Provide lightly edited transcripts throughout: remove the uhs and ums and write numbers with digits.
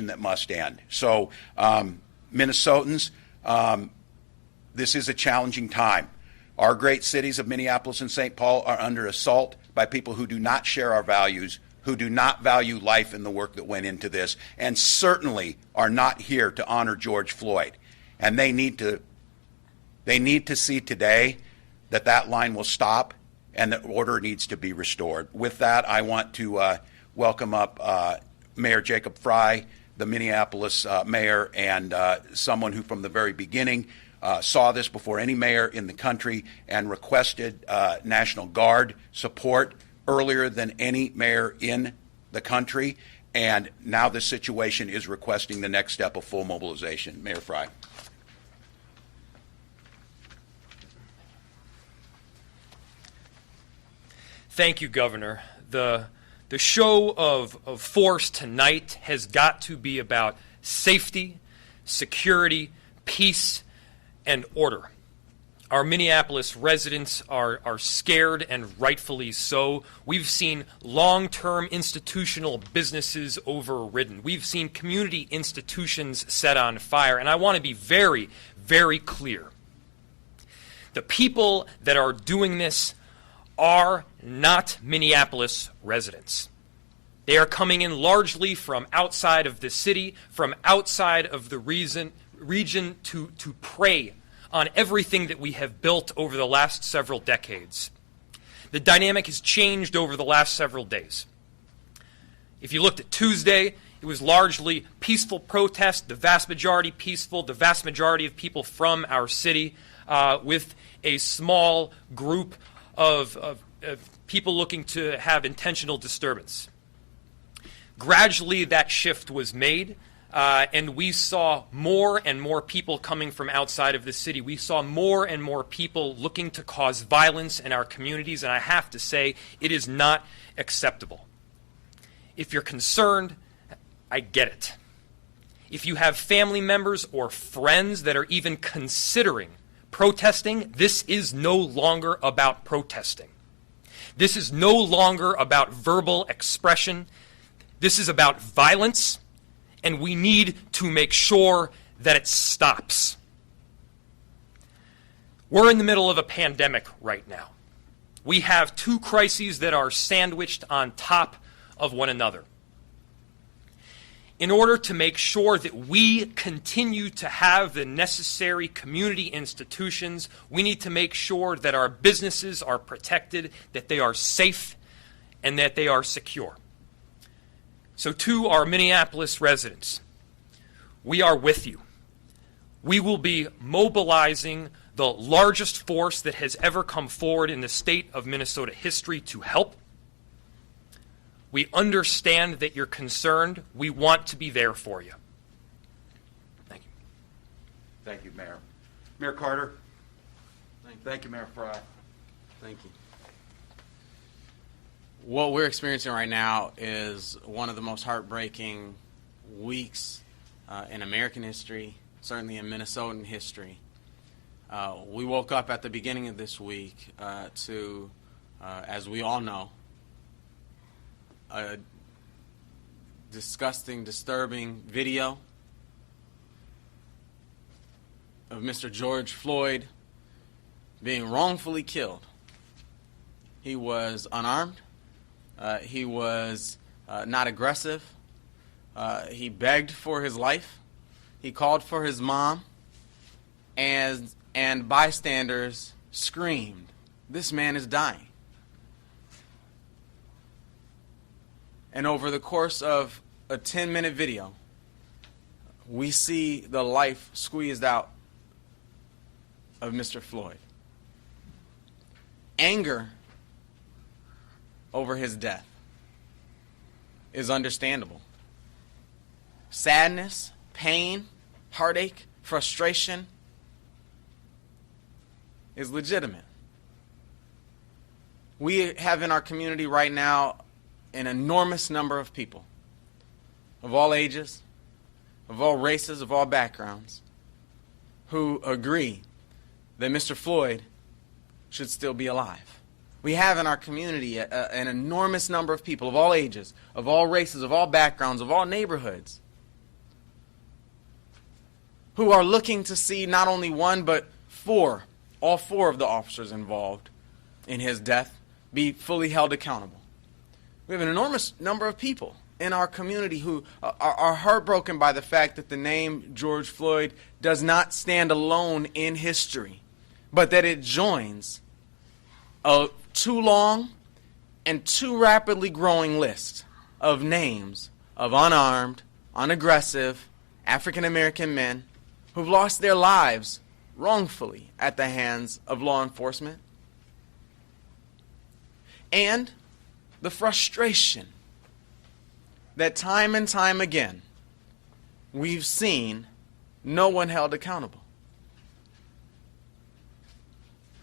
situation that must end. So, Minnesotans, this is a challenging time. Our great cities of Minneapolis and St. Paul are under assault by people who do not share our values, who do not value life and the work that went into this, and certainly are not here to honor George Floyd. And they need to see today that that line will stop and that order needs to be restored. With that, I want to welcome up Mayor Jacob Frey, the Minneapolis mayor, and someone who from the very beginning saw this before any mayor in the country and requested National Guard support earlier than any mayor in the country. And now this situation is requesting the next step of full mobilization. Mayor Frey. Thank you, Governor. The show of force tonight has got to be about safety, security, peace, and order. Our Minneapolis residents are scared, and rightfully so. We've seen long-term institutional businesses overridden. We've seen community institutions set on fire, and I want to be very, very clear. The people that are doing this are not Minneapolis residents. They are coming in largely from outside of the city, from outside of the region to prey on everything that we have built over the last several decades. The dynamic has changed over the last several days. If you looked at Tuesday, it was largely peaceful protest, the vast majority peaceful, the vast majority of people from our city, with a small group of people looking to have intentional disturbance. Gradually, that shift was made, and we saw more and more people coming from outside of the city. We saw more and more people looking to cause violence in our communities, and I have to say, it is not acceptable. If you're concerned, I get it. If you have family members or friends that are even considering protesting, this is no longer about protesting. This is no longer about verbal expression. This is about violence, and we need to make sure that it stops. We're in the middle of a pandemic right now. We have two crises that are sandwiched on top of one another. In order to make sure that we continue to have the necessary community institutions, we need to make sure that our businesses are protected, that they are safe, and that they are secure. So to our Minneapolis residents, we are with you. We will be mobilizing the largest force that has ever come forward in the state of Minnesota history to help. We understand that you're concerned. We want to be there for you. Thank you. Thank you, Mayor. Mayor Carter. Thank you, Mayor Frey. Thank you. What we're experiencing right now is one of the most heartbreaking weeks in American history, certainly in Minnesotan history. We woke up at the beginning of this week to, as we all know, a disgusting, disturbing video of Mr. George Floyd being wrongfully killed. He was unarmed. He was not aggressive. He begged for his life. He called for his mom, and bystanders screamed, "This man is dying." And over the course of a 10-minute video, we see the life squeezed out of Mr. Floyd. Anger over his death is understandable. Sadness, pain, heartache, frustration is legitimate. We have in our community right now an enormous number of people of all ages, of all races, of all backgrounds, who agree that Mr. Floyd should still be alive. We have in our community an enormous number of people of all ages, of all races, of all backgrounds, of all neighborhoods, who are looking to see not only one, but all four of the officers involved in his death be fully held accountable. We have an enormous number of people in our community who are heartbroken by the fact that the name George Floyd does not stand alone in history, but that it joins a too long and too rapidly growing list of names of unarmed, unaggressive African American men who've lost their lives wrongfully at the hands of law enforcement. And the frustration that time and time again we've seen no one held accountable.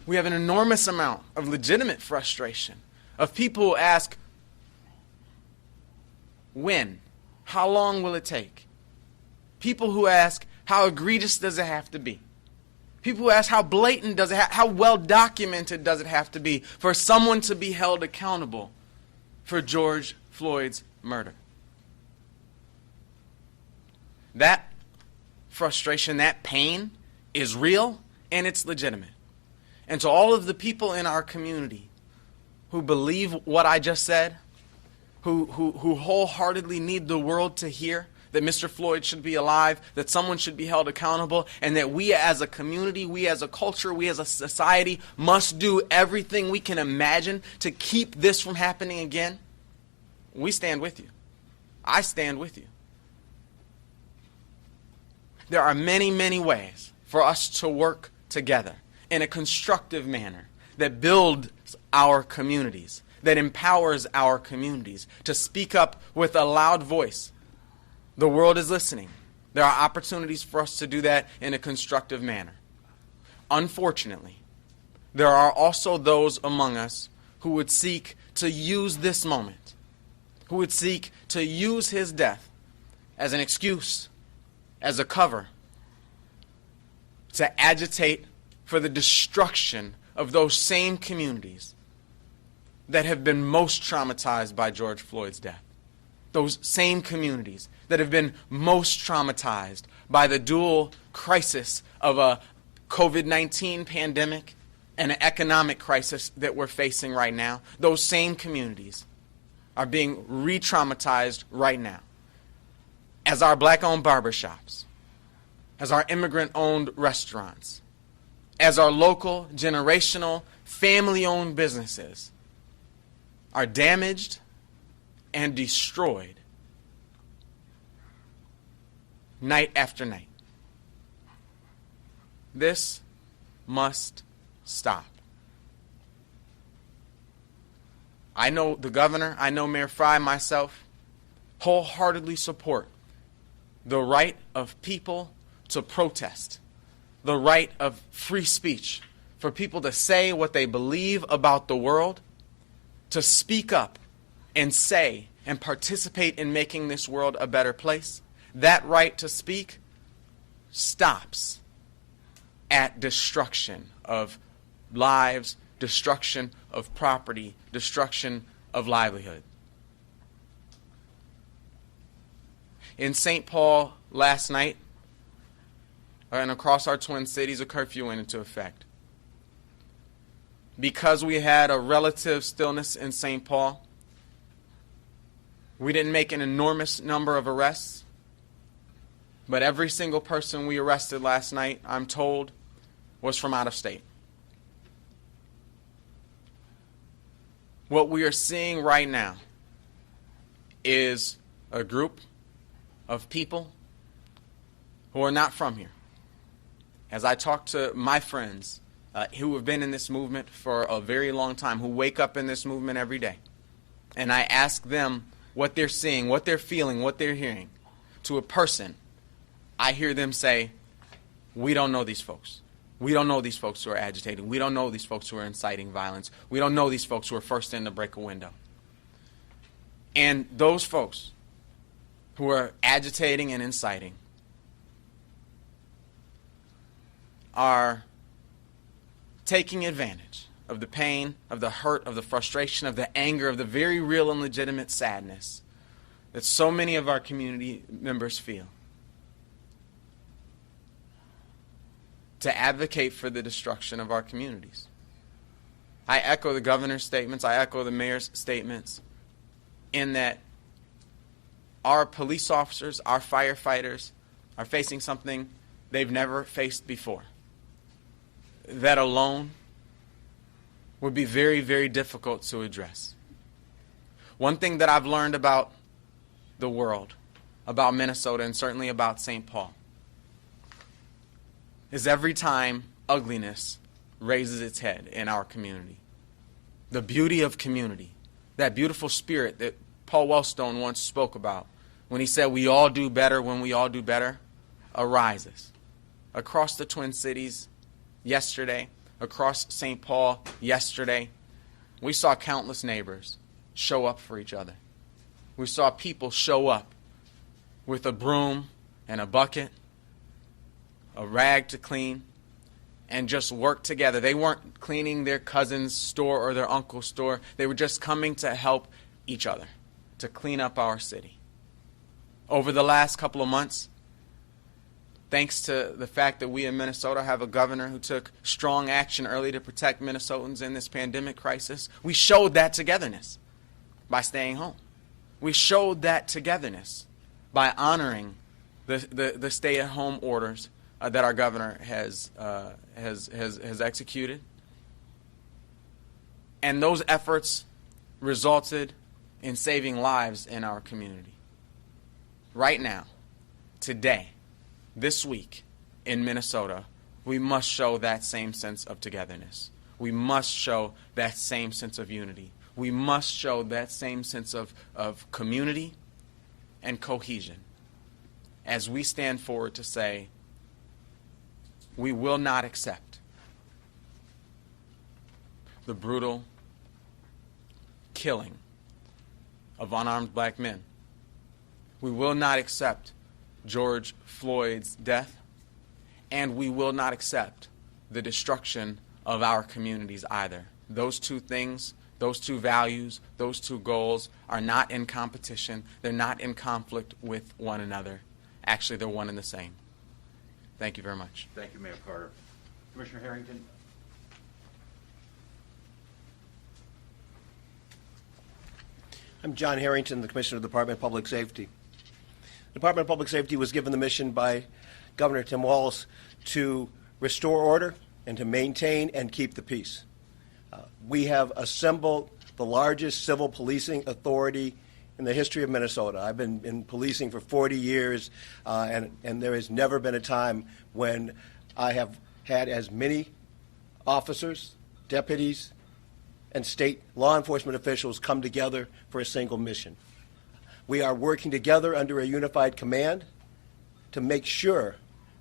We have an enormous amount of legitimate frustration of people who ask, when? How long will it take? People who ask, how egregious does it have to be? People who ask, how blatant does it how well documented does it have to be for someone to be held accountable for George Floyd's murder? That frustration, that pain is real and it's legitimate. And to all of the people in our community who believe what I just said, who wholeheartedly need the world to hear that Mr. Floyd should be alive, that someone should be held accountable, and that we as a community, we as a culture, we as a society must do everything we can imagine to keep this from happening again, we stand with you. I stand with you. There are many, many ways for us to work together in a constructive manner that builds our communities, that empowers our communities to speak up with a loud voice. The world is listening. There are opportunities for us to do that in a constructive manner. Unfortunately, there are also those among us who would seek to use this moment, who would seek to use his death as an excuse, as a cover, to agitate for the destruction of those same communities that have been most traumatized by George Floyd's death. Those same communities that have been most traumatized by the dual crisis of a COVID-19 pandemic and an economic crisis that we're facing right now. Those same communities are being re-traumatized right now as our black-owned barbershops, as our immigrant-owned restaurants, as our local, generational, family-owned businesses are damaged and destroyed night after night. This must stop. I know the governor, I know Mayor Fry, myself, wholeheartedly support the right of people to protest, the right of free speech, for people to say what they believe about the world, to speak up and say and participate in making this world a better place. That right to speak stops at destruction of lives, destruction of property, destruction of livelihood. In St. Paul last night, and across our Twin Cities, a curfew went into effect. Because we had a relative stillness in St. Paul, we didn't make an enormous number of arrests, but every single person we arrested last night, I'm told, was from out of state. What we are seeing right now is a group of people who are not from here. As I talk to my friends who have been in this movement for a very long time, who wake up in this movement every day, and I ask them what they're seeing, what they're feeling, what they're hearing, to a person, I hear them say, we don't know these folks. We don't know these folks who are agitating. We don't know these folks who are inciting violence. We don't know these folks who are first in to break a window. And those folks who are agitating and inciting are taking advantage of the pain, of the hurt, of the frustration, of the anger, of the very real and legitimate sadness that so many of our community members feel. to advocate for the destruction of our communities. I echo the governor's statements. I echo the mayor's statements in that our police officers, our firefighters are facing something they've never faced before. That alone would be very, very difficult to address. One thing that I've learned about the world, about Minnesota, and certainly about St. Paul, is every time ugliness raises its head in our community, the beauty of community, that beautiful spirit that Paul Wellstone once spoke about when he said we all do better when we all do better, arises. Across the Twin Cities yesterday, across St. Paul yesterday, we saw countless neighbors show up for each other. We saw people show up with a broom and a bucket, a rag to clean, and just work together. They weren't cleaning their cousin's store or their uncle's store. They were just coming to help each other, to clean up our city. Over the last couple of months, thanks to the fact that we in Minnesota have a governor who took strong action early to protect Minnesotans in this pandemic crisis, we showed that togetherness by staying home. We showed that togetherness by honoring the stay-at-home orders that our governor has executed. And those efforts resulted in saving lives in our community. Right now, today, this week in Minnesota, we must show that same sense of togetherness. We must show that same sense of unity. We must show that same sense of community and cohesion as we stand forward to say, we will not accept the brutal killing of unarmed black men. We will not accept George Floyd's death, and we will not accept the destruction of our communities either. Those two things, those two values, those two goals are not in competition. They're not in conflict with one another. Actually, they're one and the same. Thank you very much. Thank you, Mayor Carter. Commissioner Harrington. I'm John Harrington, the Commissioner of the Department of Public Safety. The Department of Public Safety was given the mission by Governor Tim Waltz to restore order and to maintain and keep the peace. We have assembled the largest civil policing authority in the history of Minnesota. I've been in policing for 40 years, and there has never been a time when I have had as many officers, deputies, and state law enforcement officials come together for a single mission. We are working together under a unified command to make sure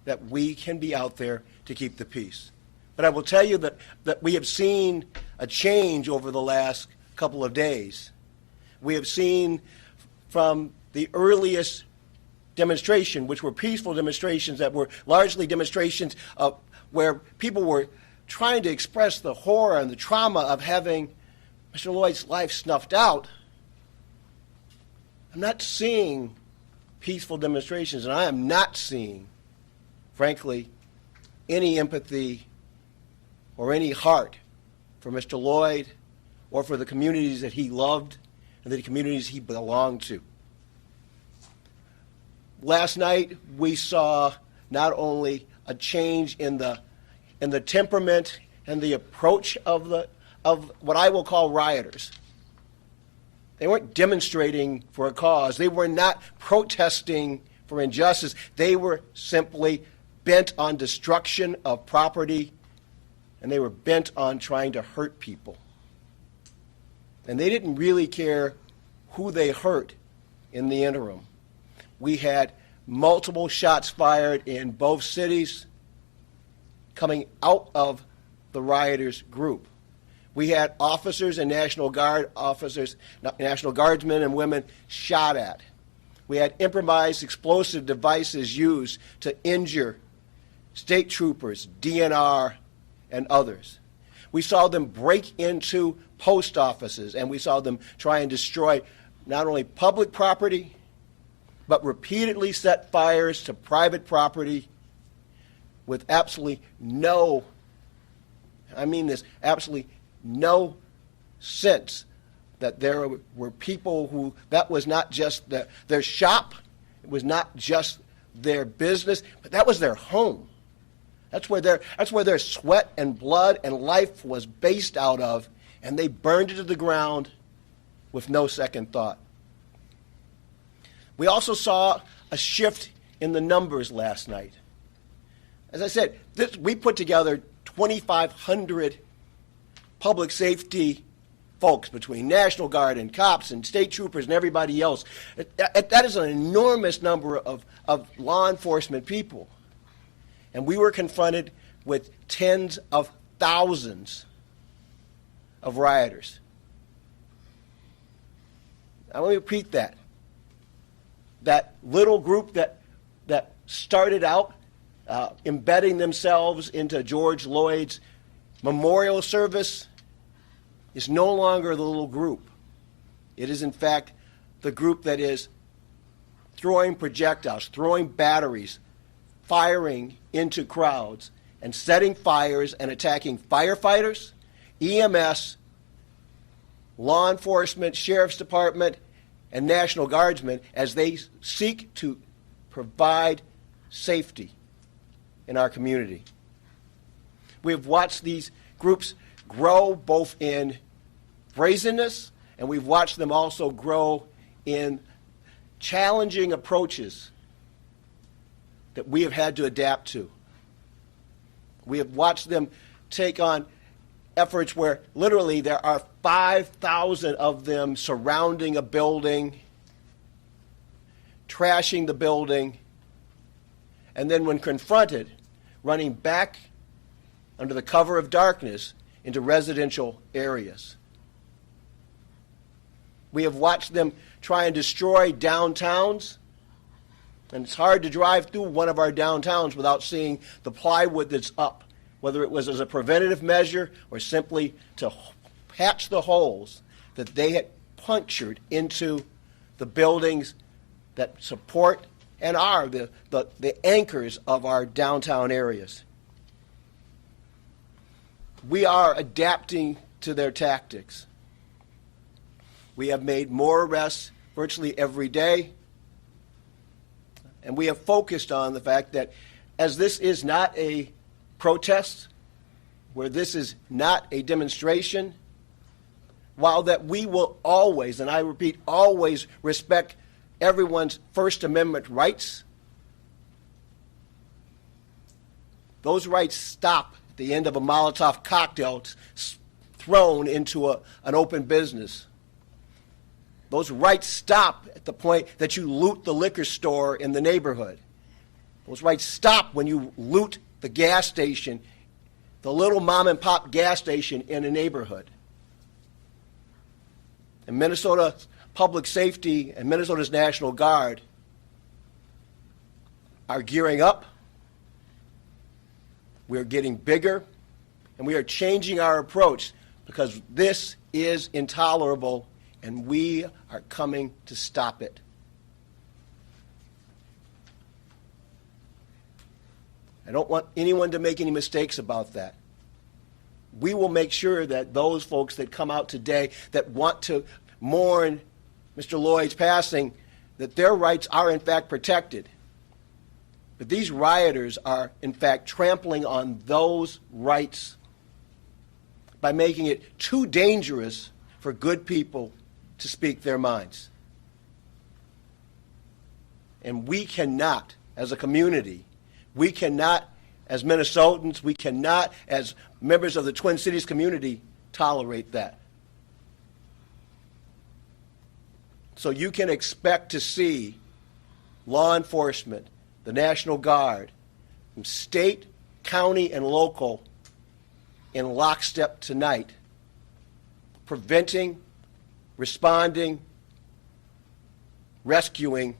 that we can be out there to keep the peace. But I will tell you that we have seen a change over the last couple of days. We have seen from the earliest demonstration, which were peaceful demonstrations that were largely demonstrations of where people were trying to express the horror and the trauma of having Mr. Floyd's life snuffed out. I'm not seeing peaceful demonstrations, and I am not seeing, frankly, any empathy or any heart for Mr. Lloyd or for the communities that he loved and the communities he belonged to. Last night, we saw not only a change in the temperament and the approach of what I will call rioters. They weren't demonstrating for a cause. They were not protesting for injustice. They were simply bent on destruction of property, and they were bent on trying to hurt people. And they didn't really care who they hurt in the interim. We had multiple shots fired in both cities coming out of the rioters' group. We had officers and National Guard officers, National Guardsmen and women shot at. We had improvised explosive devices used to injure state troopers, DNR, and others. We saw them break into post offices, and we saw them try and destroy not only public property, but repeatedly set fires to private property with absolutely no, I mean this, absolutely no sense that there were people who, that was not just their shop, it was not just their business, but that was their home. That's where their sweat and blood and life was based out of, and they burned it to the ground with no second thought. We also saw a shift in the numbers last night. As I said, we put together 2,500 public safety folks between National Guard and cops and state troopers and everybody else. That is an enormous number of law enforcement people. And we were confronted with tens of thousands of rioters. Now, let me repeat that. That little group that started out embedding themselves into George Floyd's memorial service is no longer the little group. It is, in fact, the group that is throwing projectiles, throwing batteries, firing into crowds, and setting fires and attacking firefighters, EMS, law enforcement, sheriff's department, and National Guardsmen as they seek to provide safety in our community. We have watched these groups grow both in brazenness, and we've watched them also grow in challenging approaches that we have had to adapt to. We have watched them take on efforts where literally there are 5,000 of them surrounding a building, trashing the building, and then when confronted, running back under the cover of darkness into residential areas. We have watched them try and destroy downtowns, and it's hard to drive through one of our downtowns without seeing the plywood that's up, whether it was as a preventative measure or simply to patch the holes that they had punctured into the buildings that support and are the anchors of our downtown areas. We are adapting to their tactics. We have made more arrests virtually every day, and we have focused on the fact that as this is not a protest, where this is not a demonstration, while that we will always, and I repeat, always respect everyone's First Amendment rights, those rights stop at the end of a Molotov cocktail thrown into an open business. Those rights stop at the point that you loot the liquor store in the neighborhood. Those rights stop when you loot the gas station, the little mom and pop gas station in a neighborhood. And Minnesota Public Safety and Minnesota's National Guard are gearing up. We are getting bigger, and we are changing our approach because this is intolerable, and we are coming to stop it. I don't want anyone to make any mistakes about that. We will make sure that those folks that come out today that want to mourn Mr. Lloyd's passing, that their rights are in fact protected. But these rioters are in fact trampling on those rights by making it too dangerous for good people to speak their minds. And we cannot, as a community, we cannot, as Minnesotans, we cannot, as members of the Twin Cities community, tolerate that. So you can expect to see law enforcement, the National Guard, from state, county, and local in lockstep tonight, preventing, responding, rescuing,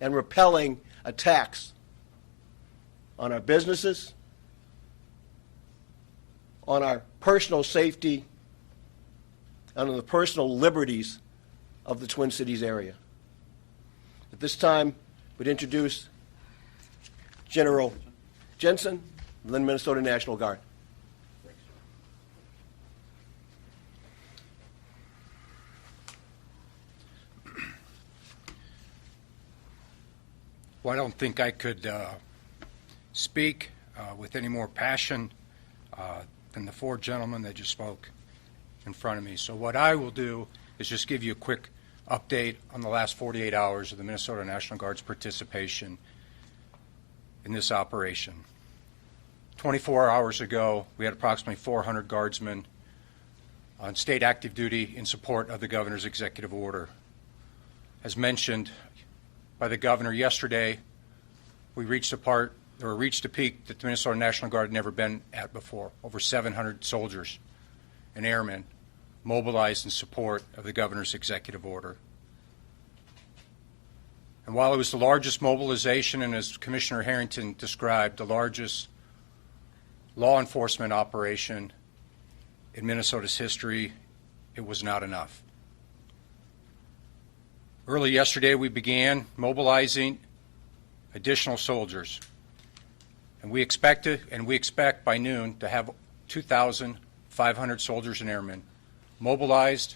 and repelling attacks on our businesses, on our personal safety, and on the personal liberties of the Twin Cities area. At this time, we'd introduce General Jensen, of the Minnesota National Guard. Well, I don't think I could speak with any more passion than the four gentlemen that just spoke in front of me. So what I will do is just give you a quick update on the last 48 hours of the Minnesota National Guard's participation in this operation. 24 hours ago, we had approximately 400 guardsmen on state active duty in support of the governor's executive order. As mentioned by the governor yesterday, we reached a peak that the Minnesota National Guard had never been at before. Over 700 soldiers and airmen mobilized in support of the governor's executive order. And while it was the largest mobilization, and as Commissioner Harrington described, the largest law enforcement operation in Minnesota's history, it was not enough. Early yesterday, we began mobilizing additional soldiers, and we expect by noon to have 2,500 soldiers and airmen mobilized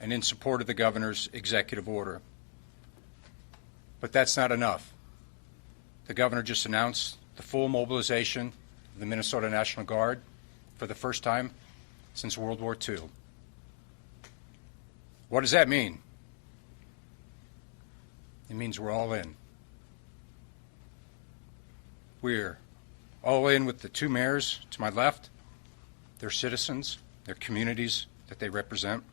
and in support of the governor's executive order. But that's not enough. The governor just announced the full mobilization of the Minnesota National Guard for the first time since World War II. What does that mean? It means we're all in. We're all in with the two mayors to my left, their citizens, their communities that they represent.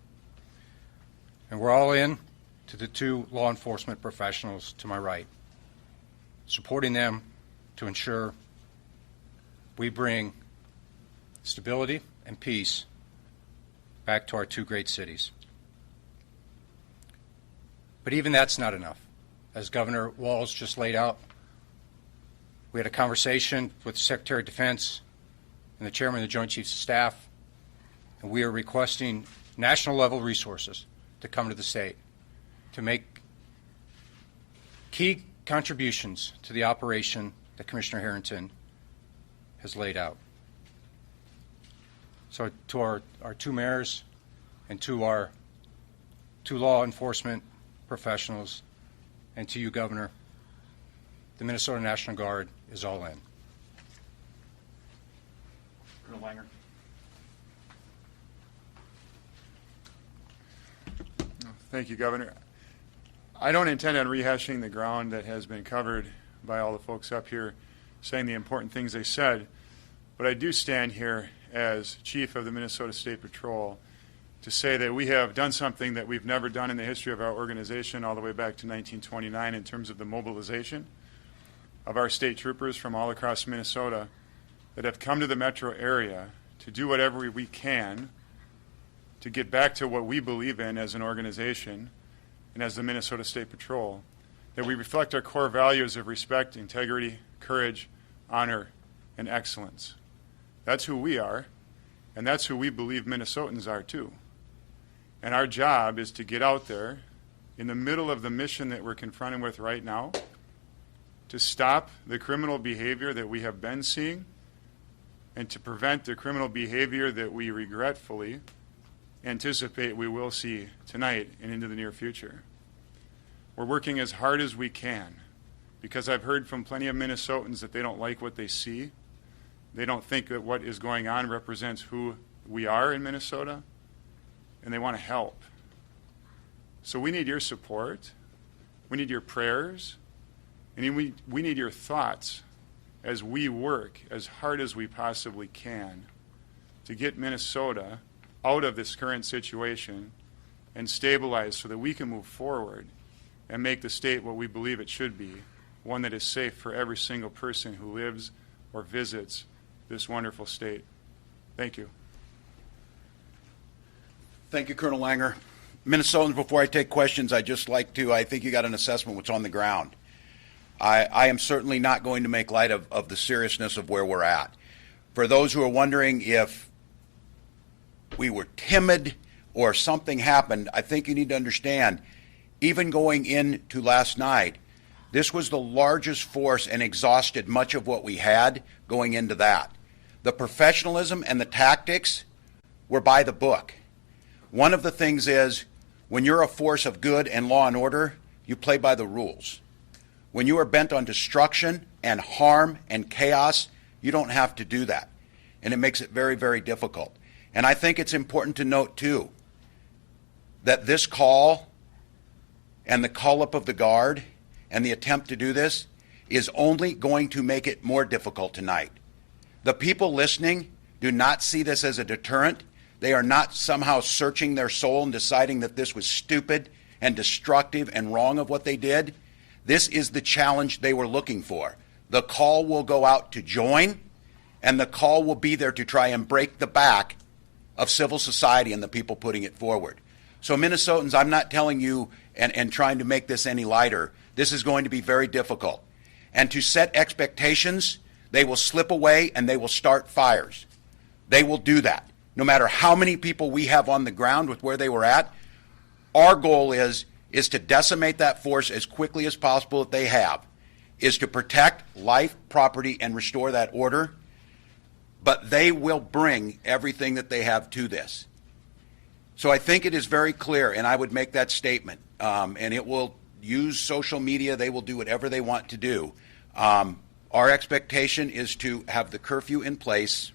And we're all in to the two law enforcement professionals to my right, supporting them to ensure we bring stability and peace back to our two great cities. But even that's not enough. As Governor Waltz just laid out, we had a conversation with the Secretary of Defense and the Chairman of the Joint Chiefs of Staff, and we are requesting national level resources to come to the state to make key contributions to the operation that Commissioner Harrington has laid out. So to our two mayors and to our two law enforcement professionals and to you, Governor, the Minnesota National Guard is all in. Colonel Langer. Thank you, Governor. I don't intend on rehashing the ground that has been covered by all the folks up here saying the important things they said, but I do stand here as Chief of the Minnesota State Patrol to say that we have done something that we've never done in the history of our organization all the way back to 1929 in terms of the mobilization of our state troopers from all across Minnesota that have come to the metro area to do whatever we can to get back to what we believe in as an organization and as the Minnesota State Patrol, that we reflect our core values of respect, integrity, courage, honor, and excellence. That's who we are, and that's who we believe Minnesotans are too. And our job is to get out there in the middle of the mission that we're confronted with right now, to stop the criminal behavior that we have been seeing and to prevent the criminal behavior that we regretfully anticipate we will see tonight and into the near future. We're working as hard as we can because I've heard from plenty of Minnesotans that they don't like what they see. They don't think that what is going on represents who we are in Minnesota, and they want to help. So we need your support. We need your prayers. And we need your thoughts as we work as hard as we possibly can to get Minnesota out of this current situation and stabilize so that we can move forward and make the state what we believe it should be, one that is safe for every single person who lives or visits this wonderful state. Thank you. Thank you, Colonel Langer. Minnesotans, before I take questions, I think you got an assessment of what's on the ground. I am certainly not going to make light of the seriousness of where we're at. For those who are wondering if we were timid or something happened, I think you need to understand, even going into last night, This was the largest force and exhausted much of what we had going into that. The professionalism and the tactics were by the book. One of the things is, when you're a force of good and law and order, you play by the rules. When you are bent on destruction and harm and chaos, you don't have to do that. And it makes it very, very difficult. And I think it's important to note, too, that this call and the call up of the guard and the attempt to do this is only going to make it more difficult tonight. The people listening do not see this as a deterrent. They are not somehow searching their soul and deciding that this was stupid and destructive and wrong of what they did. This is the challenge they were looking for. The call will go out to join, and the call will be there to try and break the back of civil society and the people putting it forward. So Minnesotans, I'm not telling you and trying to make this any lighter. This is going to be very difficult. And to set expectations, they will slip away and they will start fires. They will do that. No matter how many people we have on the ground with where they were at, our goal is to decimate that force as quickly as possible that they have, is to protect life, property, and restore that order. But they will bring everything that they have to this. So I think it is very clear, and I would make that statement, and it will use social media. They will do whatever they want to do. Our expectation is to have the curfew in place.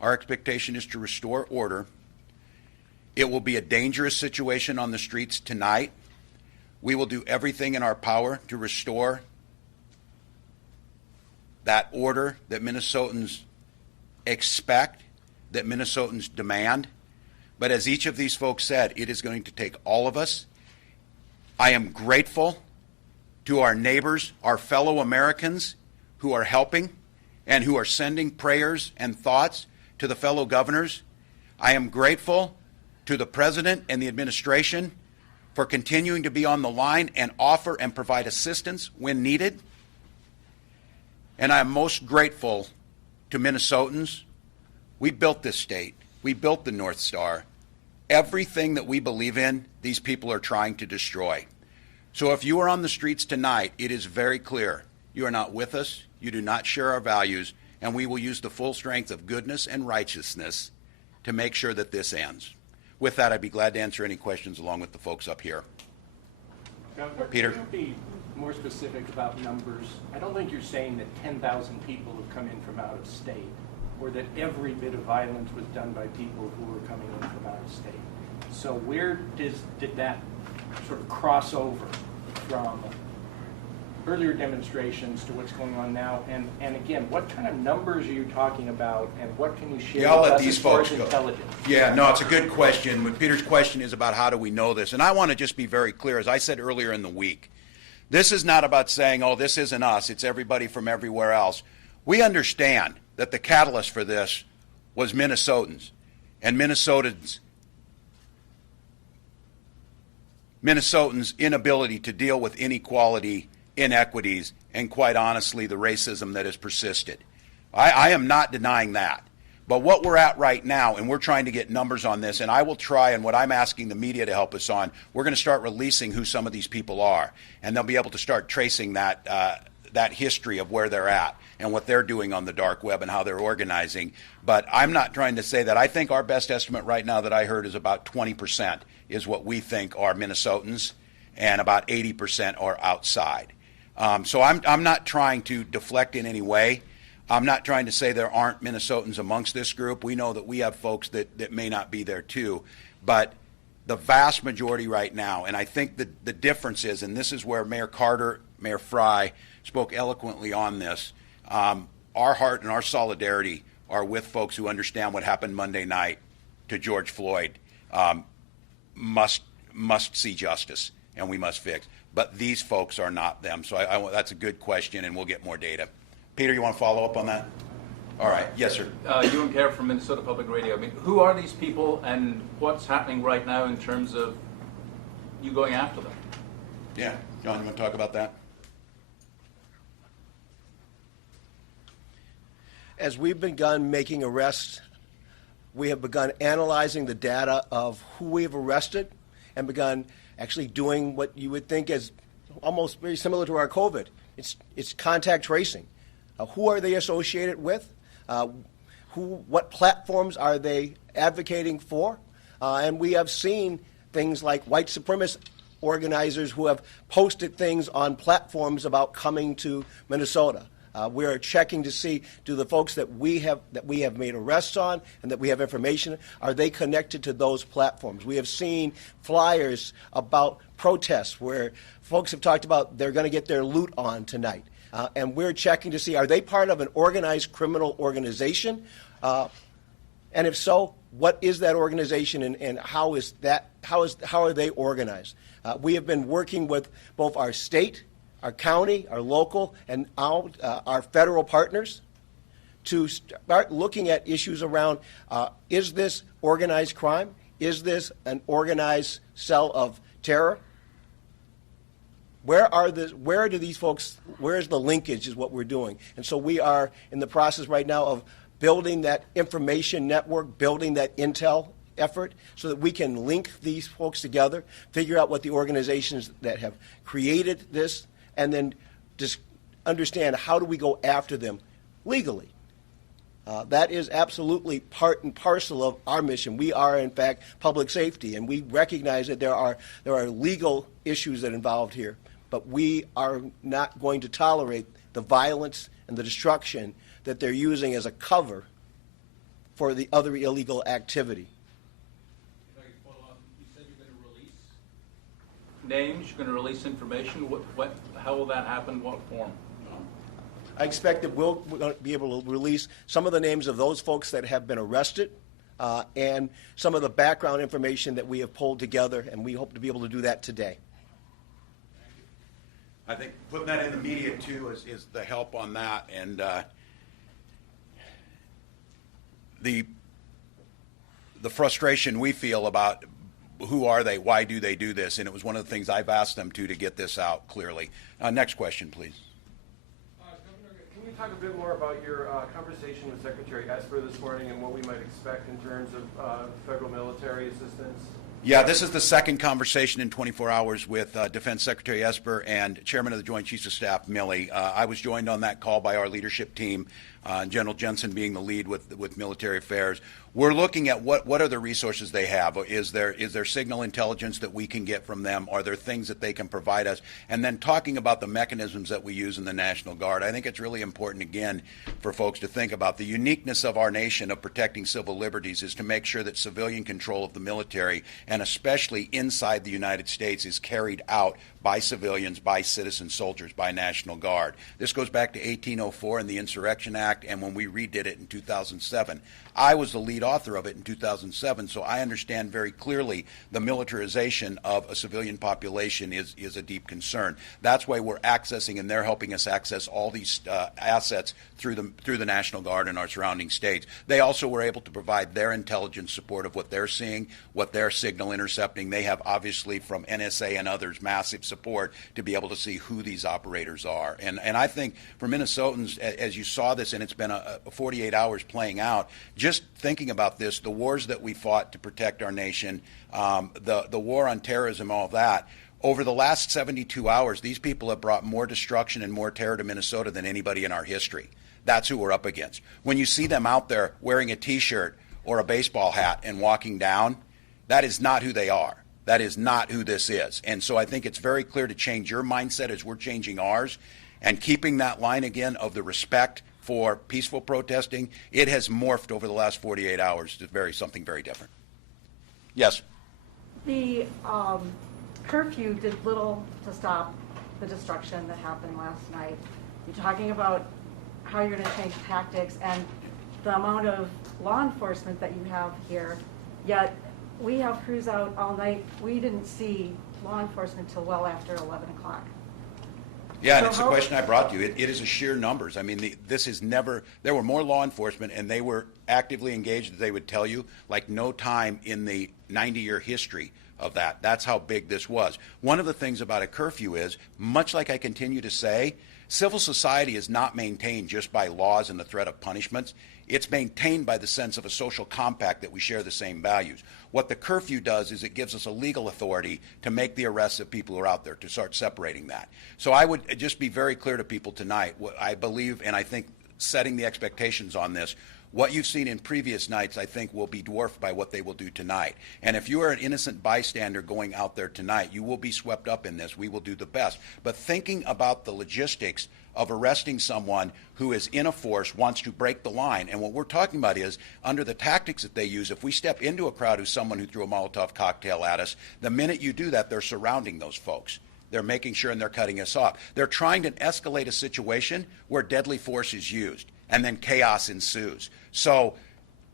Our expectation is to restore order. It will be a dangerous situation on the streets tonight. We will do everything in our power to restore that order that Minnesotans expect, that Minnesotans demand. But as each of these folks said, it is going to take all of us. I am grateful to our neighbors, our fellow Americans who are helping and who are sending prayers and thoughts to the fellow governors. I am grateful to the President and the administration for continuing to be on the line and offer and provide assistance when needed. And I am most grateful to Minnesotans. We built this state. We built the North Star. Everything that we believe in, these people are trying to destroy. So if you are on the streets tonight, it is very clear. You are not with us. You do not share our values. And we will use the full strength of goodness and righteousness to make sure that this ends. With that, I'd be glad to answer any questions along with the folks up here. Governor, Peter? Could you be more specific about numbers? I don't think you're saying that 10,000 people have come in from out of state, or that every bit of violence was done by people who were coming in from out of state. So where did that sort of cross over from earlier demonstrations to what's going on now? And again, what kind of numbers are you talking about, and what can you share I'll with let us these as far folks as go. intelligence? Yeah, no, it's a good question. But Peter's question is about how do we know this. And I want to just be very clear. As I said earlier in the week, this is not about saying, oh, this isn't us. It's everybody from everywhere else. We understand that the catalyst for this was Minnesotans and Minnesotans' inability to deal with inequality, inequities, and quite honestly, the racism that has persisted. I am not denying that. But what we're at right now, and we're trying to get numbers on this, and I will try, and what I'm asking the media to help us on, we're going to start releasing who some of these people are, and they'll be able to start tracing that history of where they're at and what they're doing on the dark web and how they're organizing. But I'm not trying to say that. I think our best estimate right now that I heard is about 20% is what we think are Minnesotans, and about 80% are outside. So I'm not trying to deflect in any way. I'm not trying to say there aren't Minnesotans amongst this group. We know that we have folks that may not be there too. But the vast majority right now, and I think the difference is, and this is where Mayor Carter, Mayor Fry spoke eloquently on this, our heart and our solidarity are with folks who understand what happened Monday night to George Floyd. Must see justice, and we must fix. But these folks are not them. So that's a good question, and we'll get more data. Peter, you want to follow up on that? All right. Yes, sir. Ewan Kerr from Minnesota Public Radio. I mean, who are these people, and what's happening right now in terms of you going after them? Yeah. John, you want to talk about that? As we've begun making arrests, we have begun analyzing the data of who we have arrested and begun actually doing what you would think as almost very similar to our COVID. It's contact tracing. Who are they associated with? What platforms are they advocating for? And we have seen things like white supremacist organizers who have posted things on platforms about coming to Minnesota. We are checking to see, do the folks that we have made arrests on and that we have information, are they connected to those platforms? We have seen flyers about protests where folks have talked about they're going to get their loot on tonight. And we're checking to see, are they part of an organized criminal organization? And if so, what is that organization, and how are they organized? We have been working with both our state, our county, our local, and our federal partners to start looking at issues around, is this organized crime? Is this an organized cell of terror? Where do these folks, where's the linkage is what we're doing. And so we are in the process right now of building that information network, building that intel effort so that we can link these folks together, figure out what the organizations that have created this, and then just understand how do we go after them legally. That is absolutely part and parcel of our mission. We are, in fact, public safety, and we recognize that there are legal issues that are involved here, but we are not going to tolerate the violence and the destruction that they're using as a cover for the other illegal activity. If I could follow up, you said you're going to release names, you're going to release information. How will that happen? What form? I expect that we'll be able to release some of the names of those folks that have been arrested and some of the background information that we have pulled together, and we hope to be able to do that today. I think putting that in the media, too, is the help on that. And the frustration we feel about who are they, why do they do this, and it was one of the things I've asked them to get this out clearly. Next question, please. Governor, can you talk a bit more about your conversation with Secretary Esper this morning and what we might expect in terms of federal military assistance? Yeah, this is the second conversation in 24 hours with Defense Secretary Esper and Chairman of the Joint Chiefs of Staff, Milley. I was joined on that call by our leadership team, General Jensen being the lead with military affairs. We're looking at what are the resources they have. Is there signal intelligence that we can get from them? Are there things that they can provide us? And then talking about the mechanisms that we use in the National Guard. I think it's really important, again, for folks to think about the uniqueness of our nation of protecting civil liberties is to make sure that civilian control of the military, and especially inside the United States, is carried out by civilians, by citizen soldiers, by National Guard. This goes back to 1804 and the Insurrection Act, and when we redid it in 2007. I was the lead author of it in 2007, so I understand very clearly the militarization of a civilian population is a deep concern. That's why we're accessing, and they're helping us access all these assets through the National Guard and our surrounding states. They also were able to provide their intelligence support of what they're seeing, what they're signal intercepting. They have, obviously, from NSA and others, massive support to be able to see who these operators are. And I think for Minnesotans, as you saw this, and it's been 48 hours playing out, just thinking about this, the wars that we fought to protect our nation, the war on terrorism, all of that, over the last 72 hours, these people have brought more destruction and more terror to Minnesota than anybody in our history. That's who we're up against. When you see them out there wearing a T-shirt or a baseball hat and walking down, that is not who they are. That is not who this is. And so I think it's very clear to change your mindset as we're changing ours, and keeping that line again of the respect for peaceful protesting. It has morphed over the last 48 hours to something very different. Yes? The curfew did little to stop the destruction that happened last night. You're talking about how you're going to change tactics and the amount of law enforcement that you have here, yet we have crews out all night. We didn't see law enforcement till well after 11 o'clock. Yeah, and it's a question I brought to you. It is a sheer numbers. I mean, this is never, there were more law enforcement, and they were actively engaged, as they would tell you, like no time in the 90-year history of that. That's how big this was. One of the things about a curfew is, much like I continue to say, civil society is not maintained just by laws and the threat of punishments. It's maintained by the sense of a social compact that we share the same values. What the curfew does is it gives us a legal authority to make the arrests of people who are out there, to start separating that. So I would just be very clear to people tonight, what I believe, and I think setting the expectations on this, what you've seen in previous nights, I think, will be dwarfed by what they will do tonight. And if you are an innocent bystander going out there tonight, you will be swept up in this. We will do the best. But thinking about the logistics of arresting someone who is in a force, wants to break the line, and what we're talking about is, under the tactics that they use, if we step into a crowd who's someone who threw a Molotov cocktail at us, the minute you do that, they're surrounding those folks. They're making sure and they're cutting us off. They're trying to escalate a situation where deadly force is used, and then chaos ensues. So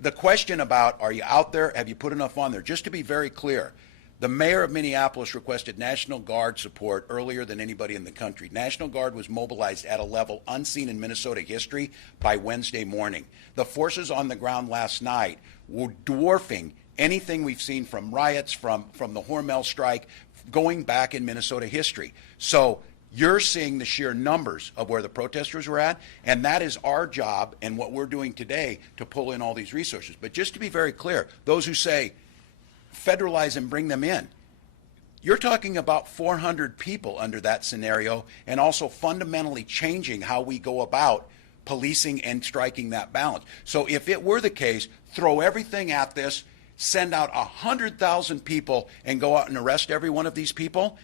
the question about, are you out there, have you put enough on there? Just to be very clear, the mayor of Minneapolis requested National Guard support earlier than anybody in the country. National Guard was mobilized at a level unseen in Minnesota history by Wednesday morning. The forces on the ground last night were dwarfing anything we've seen from riots, from the Hormel strike, going back in Minnesota history. So you're seeing the sheer numbers of where the protesters were at, and that is our job and what we're doing today to pull in all these resources. But just to be very clear, those who say federalize and bring them in, you're talking about 400 people under that scenario, and also fundamentally changing how we go about policing and striking that balance. So if it were the case, throw everything at this, send out 100,000 people and go out and arrest every one of these people.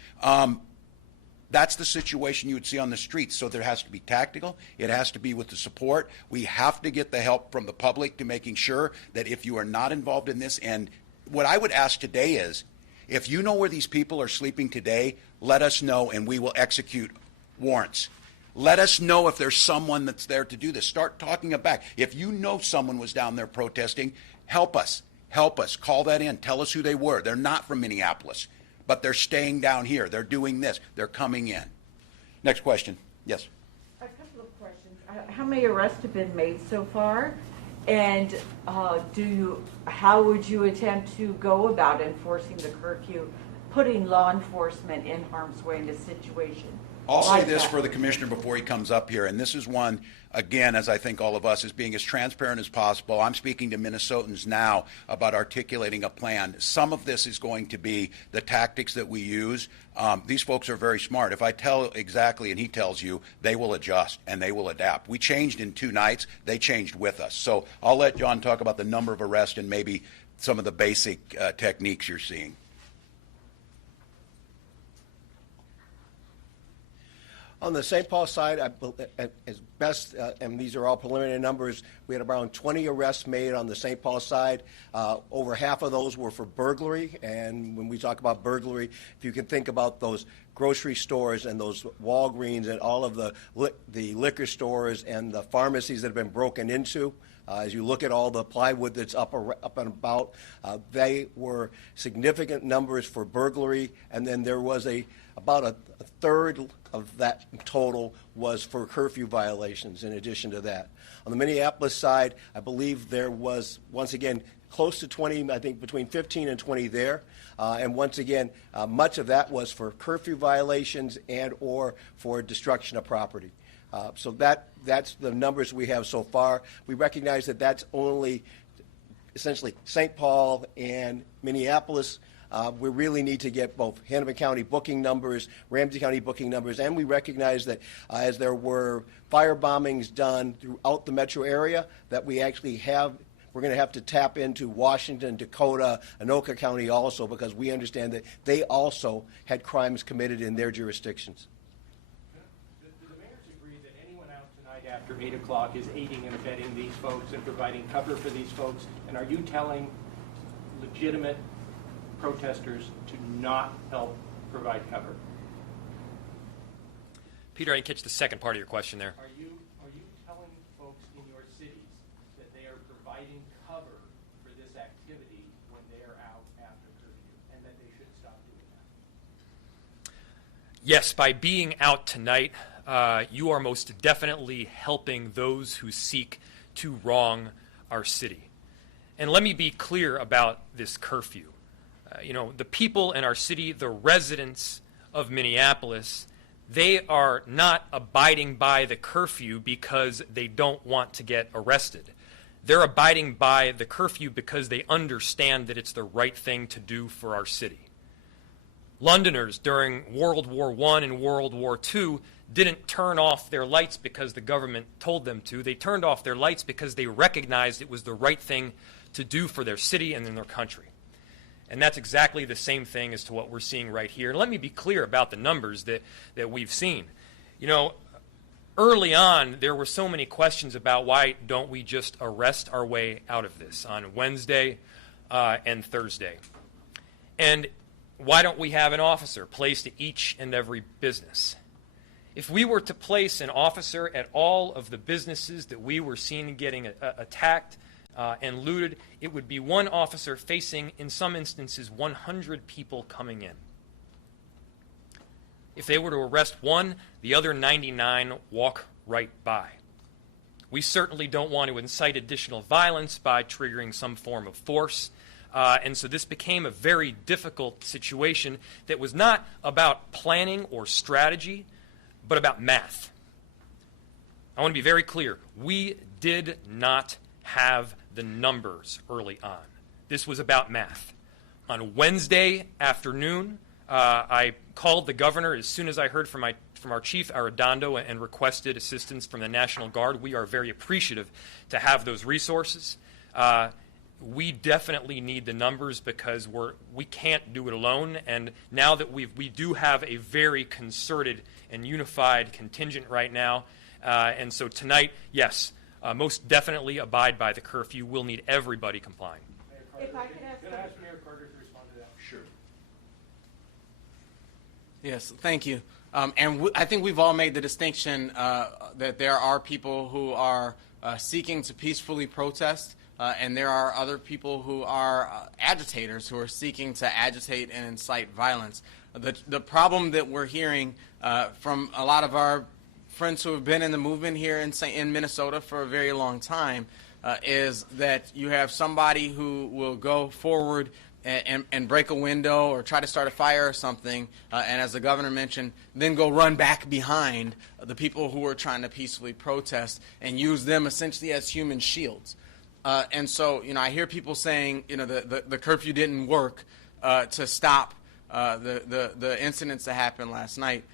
That's the situation you would see on the streets. So there has to be tactical. It has to be with the support. We have to get the help from the public to making sure that if you are not involved in this, and what I would ask today is, if you know where these people are sleeping today, let us know and we will execute warrants. Let us know if there's someone that's there to do this. Start talking it back. If you know someone was down there protesting, help us. Help us. Call that in. Tell us who they were. They're not from Minneapolis, but they're staying down here. They're doing this. They're coming in. Next question. Yes. A couple of questions. How many arrests have been made so far? And how would you attempt to go about enforcing the curfew, putting law enforcement in harm's way in this situation? I'll say this for the commissioner before he comes up here, and this is one, again, as I think all of us, is being as transparent as possible. I'm speaking to Minnesotans now about articulating a plan. Some of this is going to be the tactics that we use. These folks are very smart. If I tell exactly and he tells you, they will adjust and they will adapt. We changed in 2 nights. They changed with us. So I'll let John talk about the number of arrests and maybe some of the basic techniques you're seeing. On the St. Paul side, as best, and these are all preliminary numbers, we had around 20 arrests made on the St. Paul side. Over half of those were for burglary, and when we talk about burglary, if you can think about those grocery stores and those Walgreens and all of the liquor stores and the pharmacies that have been broken into, as you look at all the plywood that's up and about, they were significant numbers for burglary, and then there was about a third of that total was for curfew violations in addition to that. On the Minneapolis side, I believe there was, once again, close to 20, I think between 15 and 20 there. And once again, much of that was for curfew violations and or for destruction of property. So that's the numbers we have so far. We recognize that that's only essentially St. Paul and Minneapolis. We really need to get both Hennepin County booking numbers, Ramsey County booking numbers, and we recognize that as there were fire bombings done throughout the metro area, that we actually we're going to have to tap into Washington, Dakota, Anoka County also, because we understand that they also had crimes committed in their jurisdictions. Do the mayors agree that anyone out tonight after 8 o'clock is aiding and abetting these folks and providing cover for these folks? And are you telling legitimate protesters to not help provide cover? Peter, I didn't catch the second part of your question there. Are you telling folks in your cities that they are providing cover for this activity when they are out after curfew, and that they should stop doing that? Yes, by being out tonight, you are most definitely helping those who seek to wrong our city. And let me be clear about this curfew. the people in our city, the residents of Minneapolis, they are not abiding by the curfew because they don't want to get arrested. They're abiding by the curfew because they understand that it's the right thing to do for our city. Londoners during World War I and World War II didn't turn off their lights because the government told them to. They turned off their lights because they recognized it was the right thing to do for their city and in their country. And that's exactly the same thing as to what we're seeing right here. And let me be clear about the numbers that we've seen. Early on, there were so many questions about why don't we just arrest our way out of this on Wednesday and Thursday. And why don't we have an officer placed at each and every business? If we were to place an officer at all of the businesses that we were seeing getting attacked and looted, it would be one officer facing, in some instances, 100 people coming in. If they were to arrest one, the other 99 walk right by. We certainly don't want to incite additional violence by triggering some form of force. And so this became a very difficult situation that was not about planning or strategy, but about math. I want to be very clear. We did not have the numbers early on. This was about math. On Wednesday afternoon, I called the governor as soon as I heard from our chief, Arredondo, and requested assistance from the National Guard. We are very appreciative to have those resources. We definitely need the numbers because we can't do it alone. And now that we do have a very concerted and unified contingent right now, and so tonight, yes, most definitely abide by the curfew. We'll need everybody complying. If I could ask Mayor Carter to respond to that. Sure. Yes, thank you. I think we've all made the distinction that there are people who are seeking to peacefully protest, and there are other people who are agitators who are seeking to agitate and incite violence. The problem that we're hearing from a lot of our friends who have been in the movement here in Minnesota for a very long time is that you have somebody who will go forward and break a window or try to start a fire or something, and as the governor mentioned, then go run back behind the people who are trying to peacefully protest and use them essentially as human shields. And so, I hear people saying, the curfew didn't work to stop the incidents that happened last night.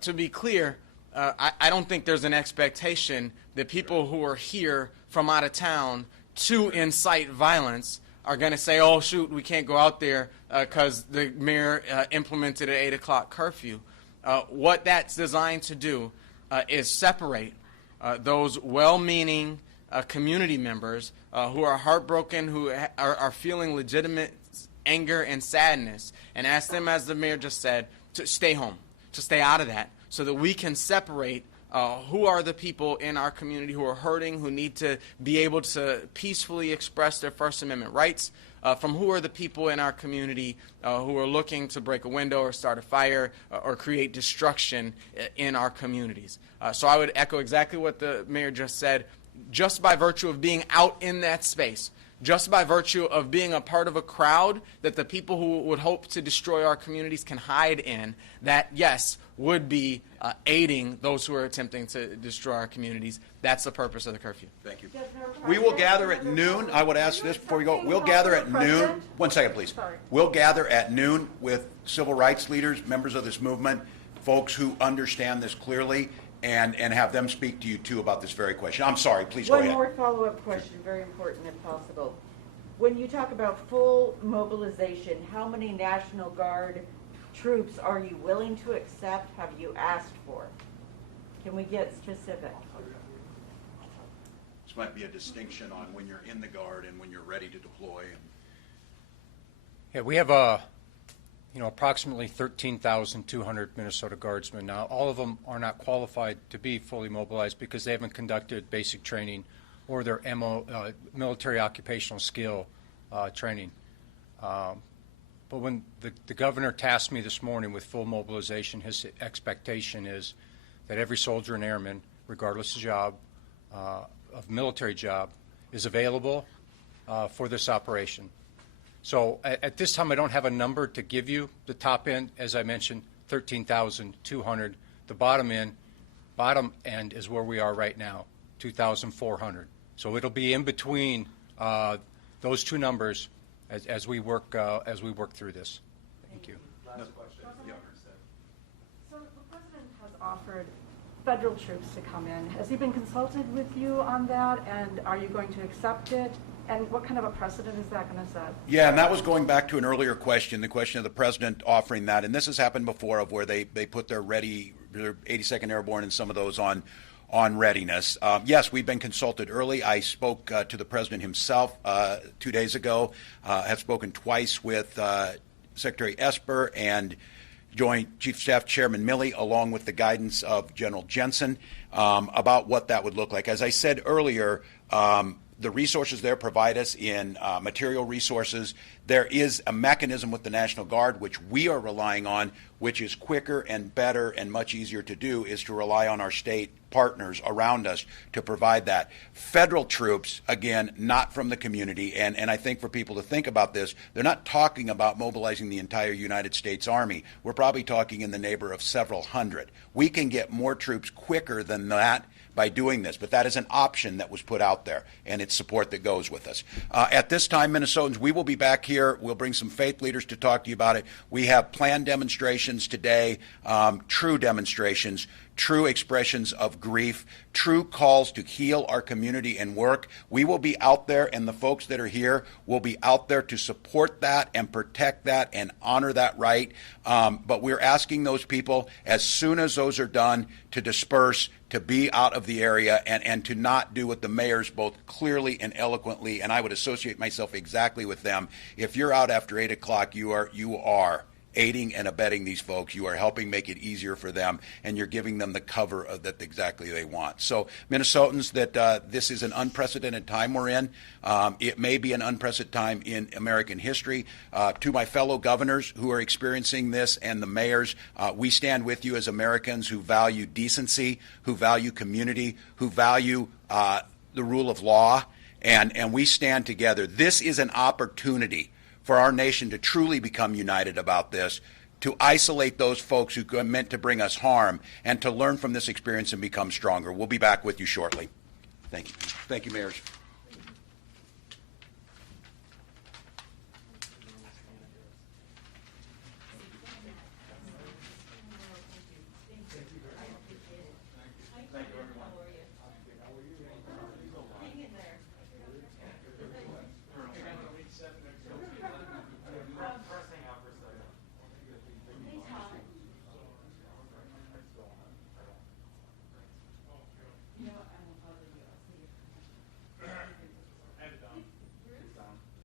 To be clear, I don't think there's an expectation that people who are here from out of town to incite violence are going to say, oh, shoot, we can't go out there because the mayor implemented an 8 o'clock curfew. What that's designed to do is separate those well-meaning community members who are heartbroken, who are feeling legitimate anger and sadness, and ask them, as the mayor just said, to stay home, to stay out of that, so that we can separate who are the people in our community who are hurting, who need to be able to peacefully express their First Amendment rights, from who are the people in our community who are looking to break a window or start a fire or create destruction in our communities. So I would echo exactly what the mayor just said. Just by virtue of being out in that space, just by virtue of being a part of a crowd that the people who would hope to destroy our communities can hide in, that, yes, would be aiding those who are attempting to destroy our communities. That's the purpose of the curfew. Thank you. We will gather at noon. I would ask this before we go. We'll gather at noon. 1 second, please. We'll gather at noon with civil rights leaders, members of this movement, folks who understand this clearly, and have them speak to you, too, about this very question. I'm sorry. Please go ahead. One more follow-up question, very important if possible. When you talk about full mobilization, how many National Guard troops are you willing to accept, have you asked for? Can we get specific? This might be a distinction on when you're in the Guard and when you're ready to deploy. Yeah, we have approximately 13,200 Minnesota Guardsmen. Now, all of them are not qualified to be fully mobilized because they haven't conducted basic training or their military occupational skill training. But when the governor tasked me this morning with full mobilization, his expectation is that every soldier and airman, regardless of job, of military job, is available for this operation. So at this time, I don't have a number to give you. The top end, as I mentioned, 13,200. The bottom end is where we are right now, 2,400. So it'll be in between those two numbers as we work through this. Thank you. Last question. So the president has offered federal troops to come in. Has he been consulted with you on that, and are you going to accept it? And what kind of a precedent is that going to set? Yeah, and that was going back to an earlier question, the question of the president offering that. And this has happened before, of where they put their 82nd Airborne and some of those on readiness. Yes, we've been consulted early. I spoke to the president himself 2 days ago. Have spoken twice with Secretary Esper and Joint Chief of Staff Chairman Milley, along with the guidance of General Jensen, about what that would look like. As I said earlier, the resources there provide us in material resources. There is a mechanism with the National Guard, which we are relying on, which is quicker and better and much easier to do, is to rely on our state partners around us to provide that. Federal troops, again, not from the community, and I think for people to think about this, they're not talking about mobilizing the entire United States Army. We're probably talking in the neighborhood of several hundred. We can get more troops quicker than that by doing this, but that is an option that was put out there, and it's support that goes with us. At this time, Minnesotans, we will be back here. We'll bring some faith leaders to talk to you about it. We have planned demonstrations today, true demonstrations, true expressions of grief, true calls to heal our community and work. We will be out there, and the folks that are here will be out there to support that and protect that and honor that right. But we're asking those people, as soon as those are done, to disperse, to be out of the area, and to not do what the mayors both clearly and eloquently, and I would associate myself exactly with them. If you're out after 8 o'clock, you are aiding and abetting these folks. You are helping make it easier for them, and you're giving them the cover that exactly they want. So, Minnesotans, that this is an unprecedented time we're in. It may be an unprecedented time in American history. To my fellow governors who are experiencing this and the mayors, we stand with you as Americans who value decency, who value community, who value the rule of law, and we stand together. This is an opportunity for our nation to truly become united about this, to isolate those folks who are meant to bring us harm, and to learn from this experience and become stronger. We'll be back with you shortly. Thank you. Thank you, mayors.